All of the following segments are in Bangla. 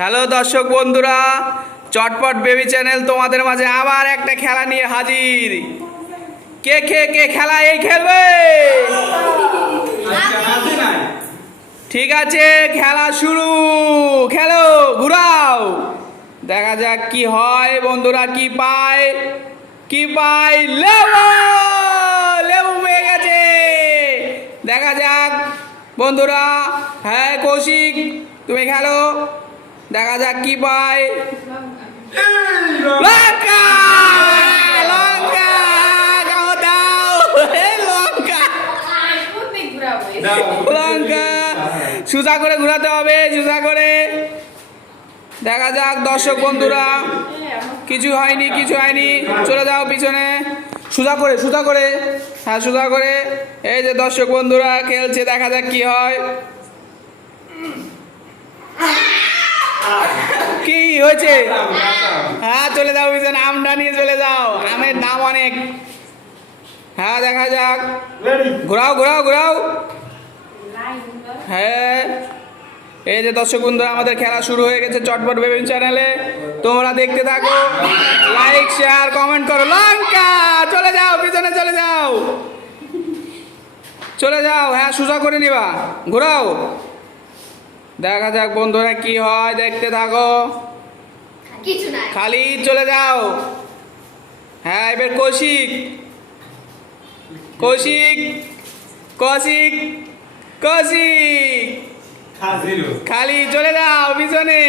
হ্যালো দর্শক বন্ধুরা, চটপট বেবি চ্যানেল তোমাদের মাঝে আবার একটা খেলা নিয়ে হাজির। কে কে কে খেলা এই খেলবে? ঠিক আছে, খেলা শুরু। খেলো, ঘুরাও, দেখা যাক কি হয়। বন্ধুরা কি পায়, কি পায়? লেবু, লেবু পেয়ে গেছে। দেখা যাক বন্ধুরা। হ্যাঁ কৌশিক, তুমি খেলো, দেখা যাক কি পায়। লঙ্কা, লঙ্কা দাও, লঙ্কা, লঙ্কা সোজা করে ঘোরাতে হবে, সোজা করে। দেখা যাক দর্শক বন্ধুরা, কিছু হয়নি, কিছু হয়নি, চলে যাও পিছনে। সোজা করে, সোজা করে, হ্যাঁ সোজা করে। এই যে দর্শক বন্ধুরা খেলছে, দেখা যাক কি হয়। কি হয়েছে? হ্যাঁ চলে যাও পিছনে, আমটা নিয়ে চলে যাও, আমের দাম অনেক। হ্যাঁ দেখা যাক, ঘোরাও ঘোরাও ঘোরাও। হ্যাঁ এই যে দর্শক বন্ধুরা, আমাদের খেলা শুরু হয়ে গেছে চটপট বেবি চ্যানেলে। তোমরা দেখতে থাকো, লাইক শেয়ার কমেন্ট করো। লঙ্কা, চলে যাও পিছনে, চলে যাও, চলে যাও। হ্যাঁ সোজা করে নিবা, ঘোরাও। দেখা যাক বন্ধুরা কি হয়, দেখতে থাকো। খালি চলে যাও। হ্যাঁ এবার কৌশিক, কৌশিক, কৌশিক, কৌশিক, খালি চলে যাও পিছনে।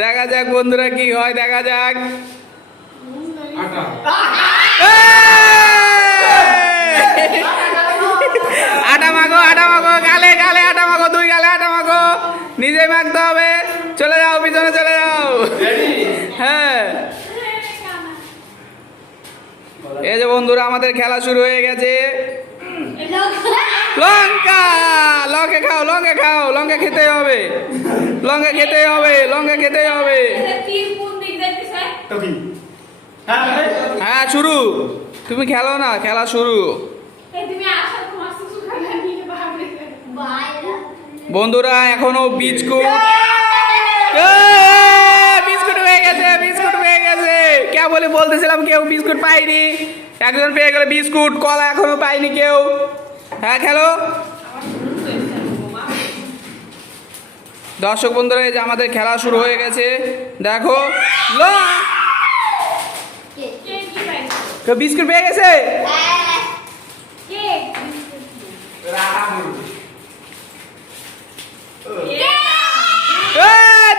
দেখা যাক বন্ধুরা কি হয়, দেখা যাক। আটা মাখো, আটা মাখো, গালে গালে আটা মাখো, দুই গালে আটা মাখো, নিজে মাখতে হবে। চলে যাও পিছনে, চলে যাও। হ্যাঁ এই যে বন্ধুরা, আমাদের খেলা শুরু হয়ে গেছে। লঙ্কা, লঙ্কা খাও, লঙ্কা খাও, লঙ্কা খেতে হবে, লঙ্কা খেতে হবে, লঙ্কা খেতে হবে। হ্যাঁ শুরু, তুমি খেলো না, খেলা শুরু। বন্ধুরা এখনো বিস্কুট, বিস্কুট হয়ে গেছে, বিস্কুট হয়ে গেছে। কে বলে বলতেছিলাম কেউ বিস্কুট পাইনি, একজন পেয়ে গেল বিস্কুট। কলা এখনো পাইনি কেউ। হ্যাঁ খেলো দর্শক বন্ধুরা, এই যে আমাদের খেলা শুরু হয়ে গেছে। দেখো বিস্কুট পেয়ে গেছে।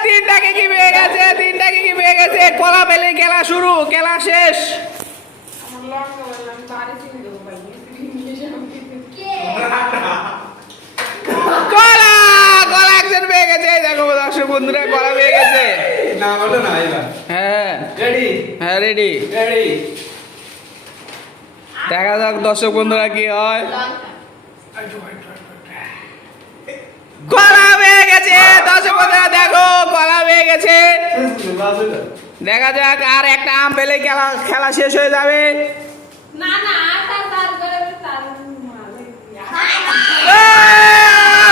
তিনটাকে কি পেয়ে গেছে, তিনটাকে কি পেয়ে গেছে। কলা পেলে খেলা শুরু, খেলা শেষ। কলা, কলা একজন পেয়ে গেছে। দেখো দর্শক বন্ধুরা, কলা পেয়ে গেছে। হ্যাঁ হ্যাঁ রেডি, দেখা যাক দর্শক বন্ধুরা কি হয়। কলা পেয়ে গেছে দর্শক বন্ধুরা, দেখো কলা পেয়ে গেছে। দেখা যাক, আর একটা আম পেলে খেলা খেলা শেষ হয়ে যাবে।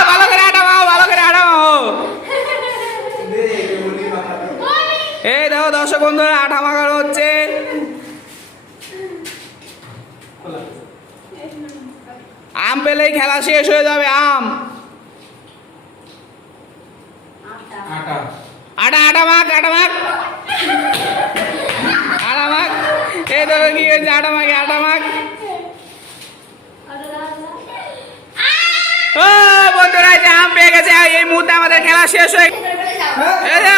ভালো করে আটা মাও, ভালো করে আটা মাও। এই দেখো দর্শক বন্ধুরা, আটা মাখানো হচ্ছে। আম পেলেই খেলা শেষ হয়ে যাবে। আম, আটা, আটা মাখ, আটা মাখ, আটা মাখ। এই দেখো কি হয়েছে, আটা মাখ, আটা মাখ। বন্ধুরা আম পেয়ে গেছে। এই মুহূর্তে আমাদের খেলা শেষ হয়ে গেছে।